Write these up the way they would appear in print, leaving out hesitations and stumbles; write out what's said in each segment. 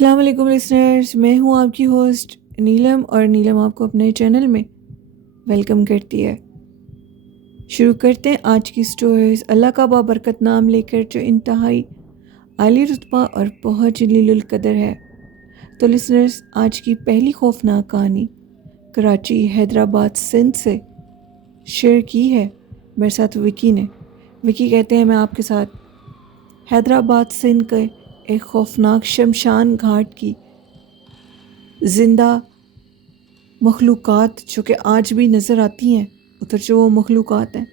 السلام علیکم لسنرز، میں ہوں آپ کی ہوسٹ نیلم، اور نیلم آپ کو اپنے چینل میں ویلکم کرتی ہے۔ شروع کرتے ہیں آج کی سٹوریز اللہ کا بابرکت نام لے کر، جو انتہائی عالی رتبہ اور بہت جلیل القدر ہے۔ تو لسنرز، آج کی پہلی خوفناک کہانی کراچی، حیدرآباد، سندھ سے شیئر کی ہے میرے ساتھ وکی نے۔ وکی کہتے ہیں میں آپ کے ساتھ حیدرآباد سندھ کے ایک خوفناک شمشان گھاٹ کی زندہ مخلوقات جو کہ آج بھی نظر آتی ہیں، ادھر جو وہ مخلوقات ہیں،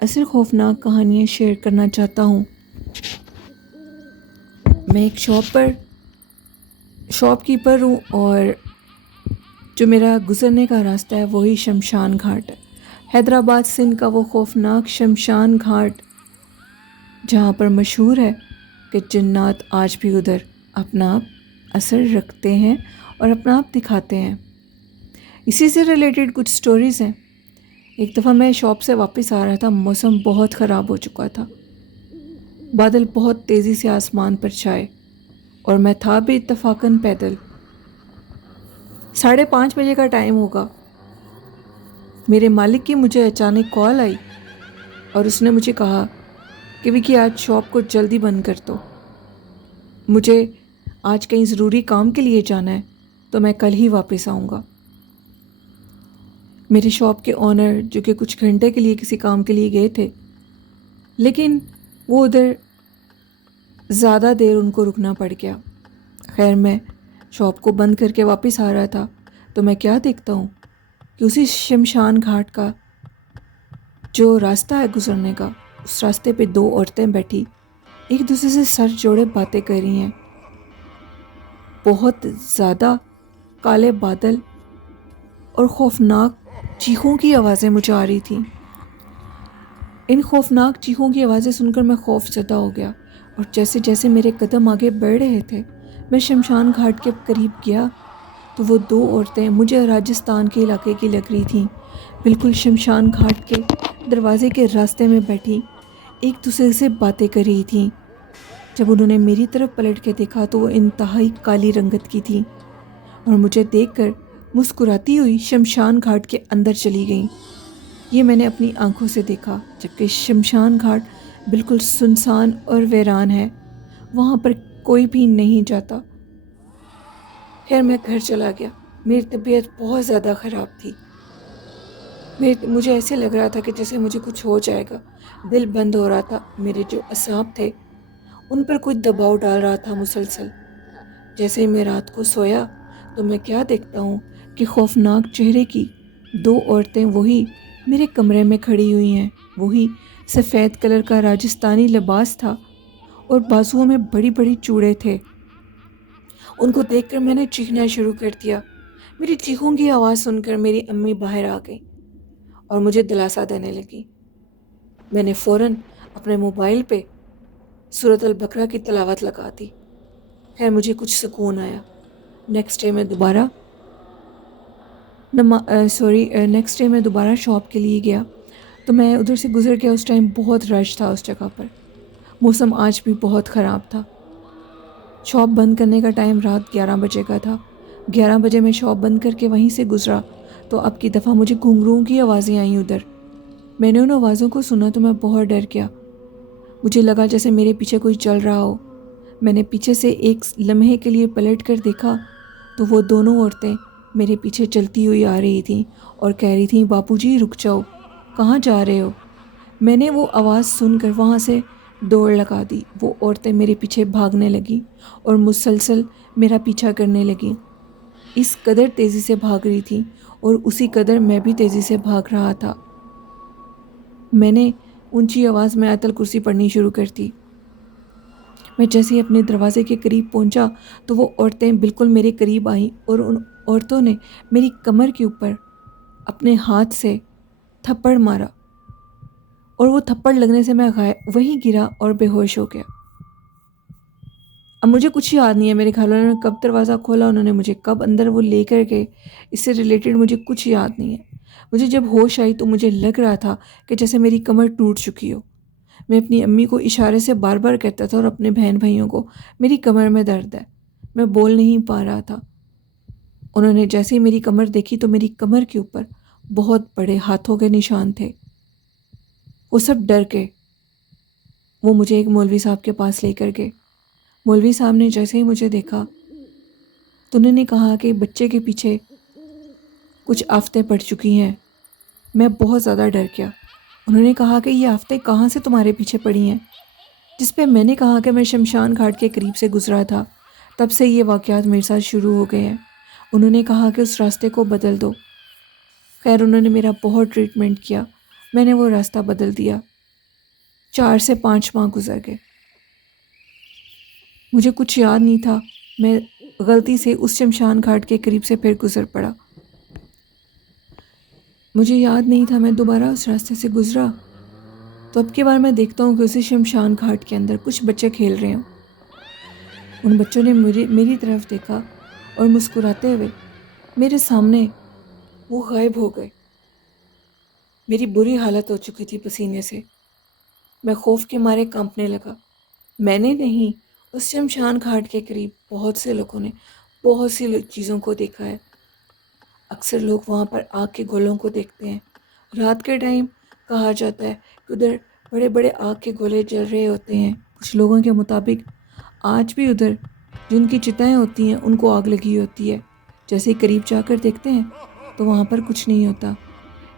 اصل خوفناک کہانیاں شیئر کرنا چاہتا ہوں۔ میں ایک شاپ کیپر ہوں، اور جو میرا گزرنے کا راستہ ہے وہی شمشان گھاٹ ہے۔ حیدرآباد سندھ کا وہ خوفناک شمشان گھاٹ جہاں پر مشہور ہے کہ جنات آج بھی ادھر اپنا آپ اثر رکھتے ہیں اور اپنا آپ دکھاتے ہیں۔ اسی سے ریلیٹڈ کچھ سٹوریز ہیں۔ ایک دفعہ میں شاپ سے واپس آ رہا تھا، موسم بہت خراب ہو چکا تھا، بادل بہت تیزی سے آسمان پر چھائے، اور میں تھا بھی اتفاقاً پیدل۔ 5:30 بجے کا ٹائم ہوگا، میرے مالک کی مجھے اچانک کال آئی، اور اس نے مجھے کہا کہ وکی آج شاپ کو جلدی بند کر دو، مجھے آج کہیں ضروری کام کے لیے جانا ہے، تو میں کل ہی واپس آؤں گا۔ میرے شاپ کے آنر جو کہ کچھ گھنٹے کے لیے کسی کام کے لیے گئے تھے، لیکن وہ ادھر زیادہ دیر ان کو رکنا پڑ گیا۔ خیر، میں شاپ کو بند کر کے واپس آ رہا تھا، تو میں کیا دیکھتا ہوں کہ اسی شمشان گھاٹ کا جو راستہ ہے گزرنے کا، اس راستے پہ 2 عورتیں بیٹھی ایک دوسرے سے سر جوڑے باتیں کر رہی ہیں۔ بہت زیادہ کالے بادل اور خوفناک چیخوں کی آوازیں مجھے آ رہی تھیں۔ ان خوفناک چیخوں کی آوازیں سن کر میں خوف زدہ ہو گیا، اور جیسے جیسے میرے قدم آگے بڑھ رہے تھے، میں شمشان گھاٹ کے قریب گیا تو وہ 2 عورتیں مجھے راجستھان کے علاقے کی لگ رہی تھیں، بالکل شمشان گھاٹ کے دروازے کے راستے میں بیٹھی ایک دوسرے سے باتیں کر رہی تھیں۔ جب انہوں نے میری طرف پلٹ کے دیکھا تو وہ انتہائی کالی رنگت کی تھیں، اور مجھے دیکھ کر مسکراتی ہوئی شمشان گھاٹ کے اندر چلی گئیں۔ یہ میں نے اپنی آنکھوں سے دیکھا، جبکہ شمشان گھاٹ بالکل سنسان اور ویران ہے، وہاں پر کوئی بھی نہیں جاتا۔ خیر، میں گھر چلا گیا۔ میری طبیعت بہت زیادہ خراب تھی، مجھے ایسے لگ رہا تھا کہ جیسے مجھے کچھ ہو جائے گا، دل بند ہو رہا تھا، میرے جو اعصاب تھے ان پر کچھ دباؤ ڈال رہا تھا مسلسل۔ جیسے ہی میں رات کو سویا تو میں کیا دیکھتا ہوں کہ خوفناک چہرے کی 2 عورتیں وہی میرے کمرے میں کھڑی ہوئی ہیں۔ وہی سفید کلر کا راجستھانی لباس تھا، اور بازوؤں میں بڑی بڑی چوڑے تھے۔ ان کو دیکھ کر میں نے چیخنا شروع کر دیا۔ میری چیخوں کی آواز سن کر میری امی باہر آ گئی اور مجھے دلاسا دینے لگی۔ میں نے فوراً اپنے موبائل پہ سورۃ البقرہ کی تلاوت لگا دی۔ خیر، مجھے کچھ سکون آیا۔ نیکسٹ ڈے میں دوبارہ شاپ کے لیے گیا تو میں ادھر سے گزر گیا۔ اس ٹائم بہت رش تھا اس جگہ پر، موسم آج بھی بہت خراب تھا۔ شاپ بند کرنے کا ٹائم رات 11 بجے کا تھا۔ 11 بجے میں شاپ بند کر کے وہیں سے گزرا تو اب کی دفعہ مجھے گھنگروؤں کی آوازیں آئیں ادھر۔ میں نے ان آوازوں کو سنا تو میں بہت ڈر گیا۔ مجھے لگا جیسے میرے پیچھے کوئی چل رہا ہو۔ میں نے پیچھے سے ایک لمحے کے لیے پلٹ کر دیکھا تو وہ دونوں عورتیں میرے پیچھے چلتی ہوئی آ رہی تھیں اور کہہ رہی تھیں، باپو جی رک جاؤ، کہاں جا رہے ہو؟ میں نے وہ آواز سن کر وہاں سے دوڑ لگا دی۔ وہ عورتیں میرے پیچھے بھاگنے لگیں اور مسلسل میرا پیچھا کرنے لگیں۔ اس قدر تیزی سے بھاگ رہی تھیں اور اسی قدر میں بھی تیزی سے بھاگ رہا تھا۔ میں نے اونچی آواز میں آیت الکرسی پڑھنی شروع کر دی۔ میں جیسے ہی اپنے دروازے کے قریب پہنچا تو وہ عورتیں بالکل میرے قریب آئیں، اور ان عورتوں نے میری کمر کے اوپر اپنے ہاتھ سے تھپڑ مارا، اور وہ تھپڑ لگنے سے میں وہیں گرا اور بے ہوش ہو گیا۔ اب مجھے کچھ یاد نہیں ہے میرے گھر والوں نے کب دروازہ کھولا، انہوں نے مجھے کب اندر وہ لے کر گئے، اس سے ریلیٹڈ مجھے کچھ یاد نہیں ہے۔ مجھے جب ہوش آئی تو مجھے لگ رہا تھا کہ جیسے میری کمر ٹوٹ چکی ہو۔ میں اپنی امی کو اشارے سے بار بار کہتا تھا اور اپنے بہن بھائیوں کو، میری کمر میں درد ہے، میں بول نہیں پا رہا تھا۔ انہوں نے جیسے ہی میری کمر دیکھی تو میری کمر کے اوپر بہت بڑے ہاتھوں کے نشان تھے۔ وہ سب ڈر گئے۔ وہ مجھے ایک مولوی صاحب کے پاس لے کر گئے۔ مولوی صاحب نے جیسے ہی مجھے دیکھا تو انہوں نے کہا کہ بچے کے پیچھے کچھ آفتیں پڑ چکی ہیں۔ میں بہت زیادہ ڈر گیا۔ انہوں نے کہا کہ یہ آفتیں کہاں سے تمہارے پیچھے پڑی ہیں؟ جس پہ میں نے کہا کہ میں شمشان گھاٹ کے قریب سے گزرا تھا، تب سے یہ واقعات میرے ساتھ شروع ہو گئے ہیں۔ انہوں نے کہا کہ اس راستے کو بدل دو۔ خیر انہوں نے میرا بہت ٹریٹمنٹ کیا، میں نے وہ راستہ بدل دیا۔ 4 سے 5 ماہ گزر گئے، مجھے کچھ یاد نہیں تھا۔ میں غلطی سے اس شمشان گھاٹ کے قریب سے پھر گزر پڑا۔ مجھے یاد نہیں تھا، میں دوبارہ اس راستے سے گزرا تو اب کی بار میں دیکھتا ہوں کہ اسی شمشان گھاٹ کے اندر کچھ بچے کھیل رہے ہوں۔ ان بچوں نے میری طرف دیکھا اور مسکراتے ہوئے میرے سامنے وہ غائب ہو گئے۔ میری بری حالت ہو چکی تھی پسینے سے، میں خوف کے مارے کانپنے لگا۔ میں نے نہیں، اس شمشان گھاٹ کے قریب بہت سے لوگوں نے بہت سی چیزوں کو دیکھا ہے۔ اکثر لوگ وہاں پر آگ کے گولوں کو دیکھتے ہیں۔ رات کے ٹائم کہا جاتا ہے کہ ادھر بڑے بڑے آگ کے گولے جل رہے ہوتے ہیں۔ کچھ لوگوں کے مطابق آج بھی ادھر جن کی چتائیں ہوتی ہیں ان کو آگ لگی ہوتی ہے۔ جیسے ہی قریب جا کر دیکھتے ہیں تو وہاں پر کچھ نہیں ہوتا۔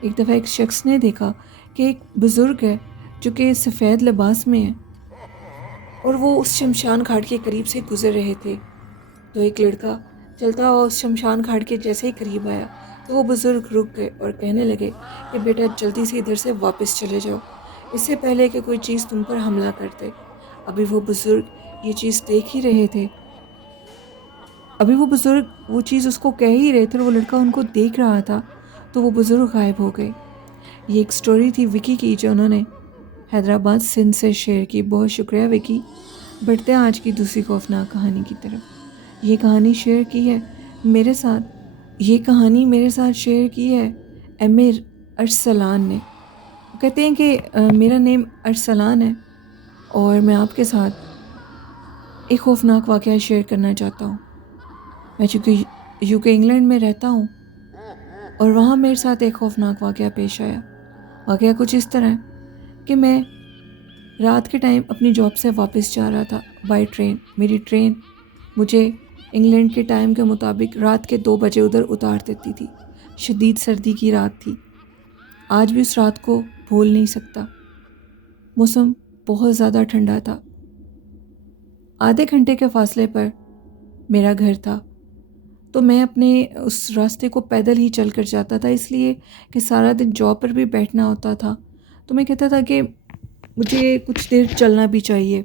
ایک دفعہ ایک شخص نے دیکھا کہ ایک بزرگ ہے جو کہ سفید لباس میں ہے اور وہ اس شمشان گھاٹ کے قریب سے گزر رہے تھے۔ تو ایک لڑکا چلتا ہوا اس شمشان گھاٹ کے جیسے ہی قریب آیا تو وہ بزرگ رک گئے اور کہنے لگے کہ بیٹا جلدی سے ادھر سے واپس چلے جاؤ، اس سے پہلے کہ کوئی چیز تم پر حملہ کرتے۔ ابھی وہ بزرگ یہ چیز دیکھ ہی رہے تھے، ابھی وہ بزرگ وہ چیز اس کو کہہ ہی رہے تھے اور وہ لڑکا ان کو دیکھ رہا تھا تو وہ بزرگ غائب ہو گئے۔ یہ ایک سٹوری تھی وکی کی جو انہوں نے حیدرآباد سندھ سے شیئر کی۔ بہت شکریہ وکی۔ بڑھتے ہیں آج کی دوسری خوفناک کہانی کی طرف۔ یہ کہانی شیئر کی ہے میرے ساتھ، یہ کہانی میرے ساتھ شیئر کی ہے امیر ارسلان نے۔ وہ کہتے ہیں کہ میرا نیم ارسلان ہے اور میں آپ کے ساتھ ایک خوفناک واقعہ شیئر کرنا چاہتا ہوں۔ میں چونکہ یو کے انگلینڈ میں رہتا ہوں اور وہاں میرے ساتھ ایک خوفناک واقعہ پیش آیا۔ واقعہ کچھ اس طرح ہے کہ میں رات کے ٹائم اپنی جاب سے واپس جا رہا تھا بائی ٹرین۔ میری ٹرین مجھے انگلینڈ کے ٹائم کے مطابق رات کے 2 بجے ادھر اتار دیتی تھی۔ شدید سردی کی رات تھی، آج بھی اس رات کو بھول نہیں سکتا۔ موسم بہت زیادہ ٹھنڈا تھا۔ آدھے گھنٹے کے فاصلے پر میرا گھر تھا تو میں اپنے اس راستے کو پیدل ہی چل کر جاتا تھا، اس لیے کہ سارا دن جاب پر بھی بیٹھنا ہوتا تھا تو میں کہتا تھا کہ مجھے کچھ دیر چلنا بھی چاہیے۔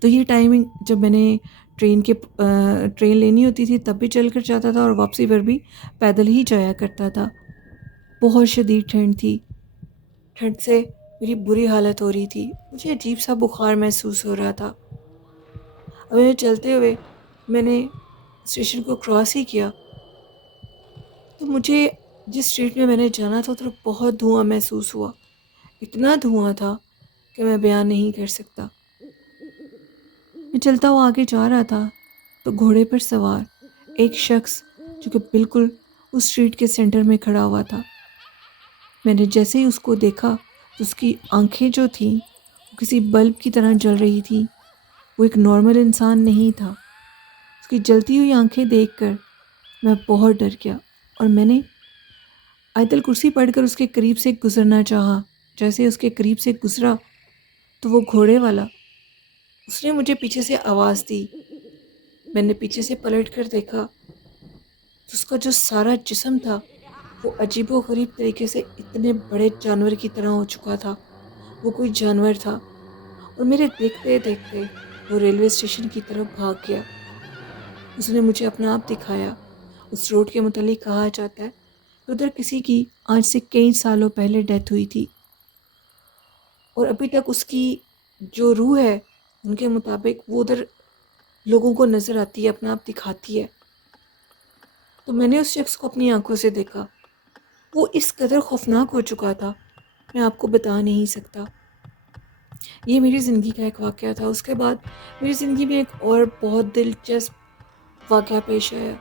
تو یہ ٹائمنگ جب میں نے ٹرین لینی ہوتی تھی تب بھی چل کر جاتا تھا اور واپسی پر بھی پیدل ہی جایا کرتا تھا۔ بہت شدید ٹھنڈ تھی، ٹھنڈ سے میری بری حالت ہو رہی تھی، مجھے عجیب سا بخار محسوس ہو رہا تھا۔ اب میں چلتے ہوئے میں نے اسٹیشن کو کراس ہی کیا تو مجھے جس اسٹریٹ میں نے جانا تھا ادھر بہت دھواں محسوس ہوا۔ اتنا دھواں تھا کہ میں بیان نہیں کر سکتا۔ میں چلتا ہوا آگے جا رہا تھا تو گھوڑے پر سوار ایک شخص جو کہ بالکل اس اسٹریٹ کے سینٹر میں کھڑا ہوا تھا، میں نے جیسے ہی اس کو دیکھا تو اس کی آنکھیں جو تھیں وہ کسی بلب کی طرح جل رہی تھیں۔ وہ ایک نارمل انسان نہیں تھا۔ اس کی جلتی ہوئی آنکھیں دیکھ کر میں بہت ڈر گیا اور میں نے آیت الکرسی پڑھ کر اس کے قریب سے گزرنا چاہا۔ جیسے اس کے قریب سے گزرا تو وہ گھوڑے والا اس نے مجھے پیچھے سے آواز دی۔ میں نے پیچھے سے پلٹ کر دیکھا تو اس کا جو سارا جسم تھا وہ عجیب و غریب طریقے سے اتنے بڑے جانور کی طرح ہو چکا تھا۔ وہ کوئی جانور تھا اور میرے دیکھتے دیکھتے وہ ریلوے اسٹیشن کی طرف بھاگ گیا۔ اس نے مجھے اپنا آپ دکھایا۔ اس روڈ کے متعلق کہا جاتا ہے کہ ادھر کسی کی آج سے کئی سالوں پہلے ڈیتھ ہوئی تھی اور ابھی تک اس کی جو روح ہے ان کے مطابق وہ ادھر لوگوں کو نظر آتی ہے، اپنا آپ دکھاتی ہے۔ تو میں نے اس شخص کو اپنی آنکھوں سے دیکھا۔ وہ اس قدر خوفناک ہو چکا تھا میں آپ کو بتا نہیں سکتا۔ یہ میری زندگی کا ایک واقعہ تھا. اس کے بعد میری زندگی میں ایک اور بہت دلچسپ واقعہ پیش آیا.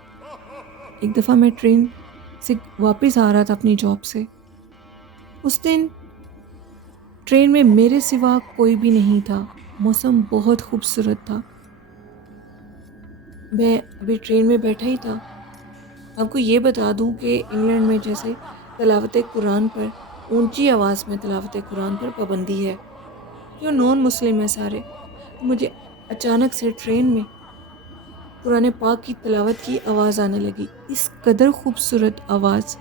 ایک دفعہ میں ٹرین سے واپس آ رہا تھا اپنی جاب سے. اس دن ٹرین میں میرے سوا کوئی بھی نہیں تھا. موسم بہت خوبصورت تھا. میں ابھی ٹرین میں بیٹھا ہی تھا. آپ کو یہ بتا دوں کہ انگلینڈ میں جیسے تلاوت قرآن پر اونچی آواز میں تلاوت قرآن پر پابندی ہے. جو نان مسلم ہیں سارے. تو مجھے اچانک سے ٹرین میں قرآن پاک کی تلاوت کی آواز آنے لگی. اس قدر خوبصورت آواز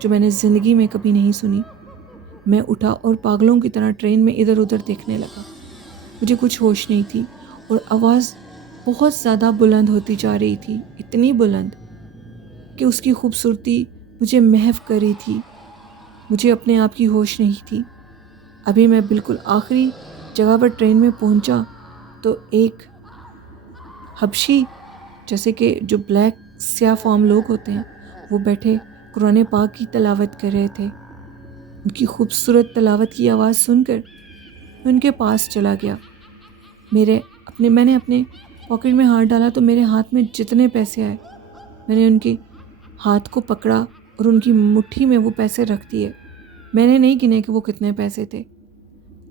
جو میں نے زندگی میں کبھی نہیں سنی. میں اٹھا اور پاگلوں کی طرح ٹرین میں ادھر ادھر دیکھنے لگا. مجھے کچھ ہوش نہیں تھی اور آواز بہت زیادہ بلند ہوتی جا رہی تھی. اتنی بلند کہ اس کی خوبصورتی مجھے محو کر رہی تھی. مجھے اپنے آپ کی ہوش نہیں تھی. ابھی میں بالکل آخری جگہ پر ٹرین میں پہنچا تو ایک حبشی، جیسے کہ جو بلیک سیاہ فام لوگ ہوتے ہیں، وہ بیٹھے قرآن پاک کی تلاوت کر رہے تھے. ان کی خوبصورت تلاوت کی آواز سن کر میں ان کے پاس چلا گیا. میں نے اپنے پاکٹ میں ہاتھ ڈالا تو میرے ہاتھ میں جتنے پیسے آئے میں نے ان کے ہاتھ کو پکڑا اور ان کی مٹھی میں وہ پیسے رکھ دیے. میں نے نہیں گنے کہ وہ کتنے پیسے تھے.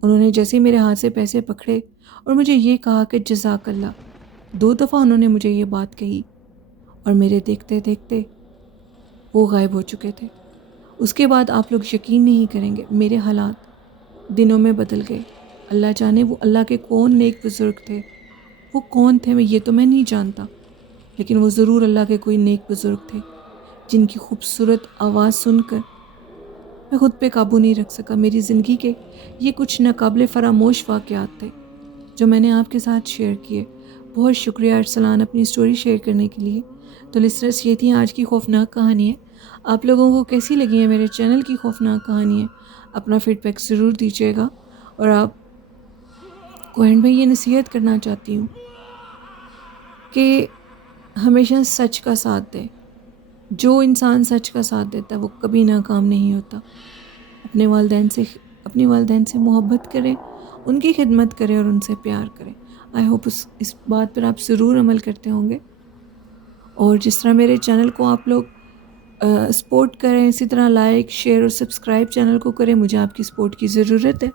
انہوں نے جیسے ہی میرے ہاتھ سے پیسے پکڑے اور مجھے یہ کہا کہ جزاک اللہ. 2 دفعہ انہوں نے مجھے یہ بات کہی اور میرے دیکھتے دیکھتے وہ غائب ہو چکے تھے. اس کے بعد آپ لوگ یقین نہیں کریں گے، میرے حالات دنوں میں بدل گئے. اللہ جانے وہ اللہ کے کون نیک بزرگ تھے. وہ کون تھے یہ تو میں نہیں جانتا، لیکن وہ ضرور اللہ کے کوئی نیک بزرگ تھے جن کی خوبصورت آواز سن کر میں خود پہ قابو نہیں رکھ سکا. میری زندگی کے یہ کچھ ناقابل فراموش واقعات تھے جو میں نے آپ کے ساتھ شیئر کیے. بہت شکریہ ارسلان اپنی سٹوری شیئر کرنے کے لیے. تو لسنرس، یہ تھی آج کی خوفناک کہانی ہے. آپ لوگوں کو کیسی لگی ہیں میرے چینل کی خوفناک کہانی ہے؟ اپنا فیڈ بیک ضرور دیجیے گا. اور آپ کو اینڈ میں یہ نصیحت کرنا چاہتی ہوں کہ ہمیشہ سچ کا ساتھ دیں. جو انسان سچ کا ساتھ دیتا ہے وہ کبھی ناکام نہیں ہوتا. اپنے اپنی والدین سے محبت کریں، ان کی خدمت کریں اور ان سے پیار کریں. آئی ہوپ اس بات پر آپ ضرور عمل کرتے ہوں گے. اور جس طرح میرے چینل کو آپ لوگ سپورٹ کریں، اسی طرح لائک، شیئر اور سبسکرائب چینل کو کریں. مجھے آپ کی سپورٹ کی ضرورت ہے.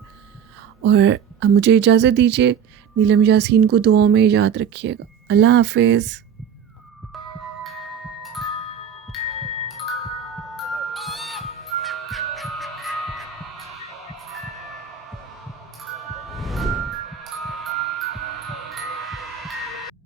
اور اب مجھے اجازت دیجیے. نیلم یاسین کو دعاؤں میں یاد رکھیے گا. اللہ حافظ.